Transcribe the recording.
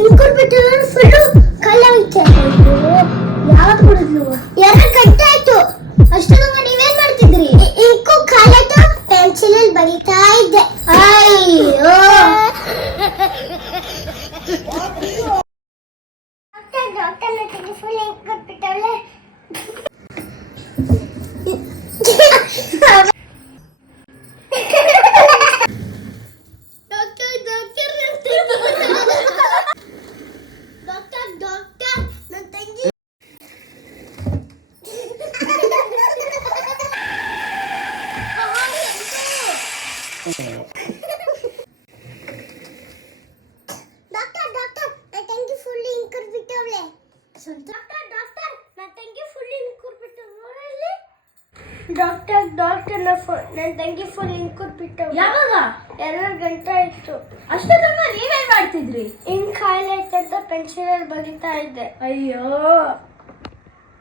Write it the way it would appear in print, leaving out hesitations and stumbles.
ಇಂಕೊರ್ಬಿಟ್ಟು full ಕಲ್ಲಾಗಿತ್ತೆ. ಯಾವಾಗ ಕುಡಿದ್ಲು? 2 ಗಂಟೆ ಆಯ್ತು. ಅಷ್ಟೊಂದು ನೀವೇನ್ ಮಾಡ್ತಿದ್ರಿ? ಇಂಕು ಕಾಲಾಯ್ತು, ಪೆನ್ಸಿಲಲ್ಲಿ ಬರೀತಾ ಇದ್ದೆ. ಅಯ್ಯೋ ಡಾಕ್ಟರ್ ನನಗೆ ಫುಲ್ ಇಂಕ್ ಕೊಟ್ಬಿಟ್ಟವಳೆ. ಡಾಕ್ಟರ್ ನನ್ನ ತಂಗಿ ಫುಲ್ ಇಂಕ್ ಕೊಟ್ಬಿಟ್ಟು. ಯಾವಾಗ? 2 ಗಂಟೆ ಆಯ್ತು. ಅಷ್ಟೊತ್ತಂಗ ನೀವೇನ್ ಮಾಡ್ತಿದ್ರಿ? ಇಂಕ್ ಕಾಯಿಲೆ ಆಯ್ತಂತ ಪೆನ್ಸಿಲಲ್ಲಿ ಬರೀತಾ ಇದ್ದೆ. ಅಯ್ಯೋ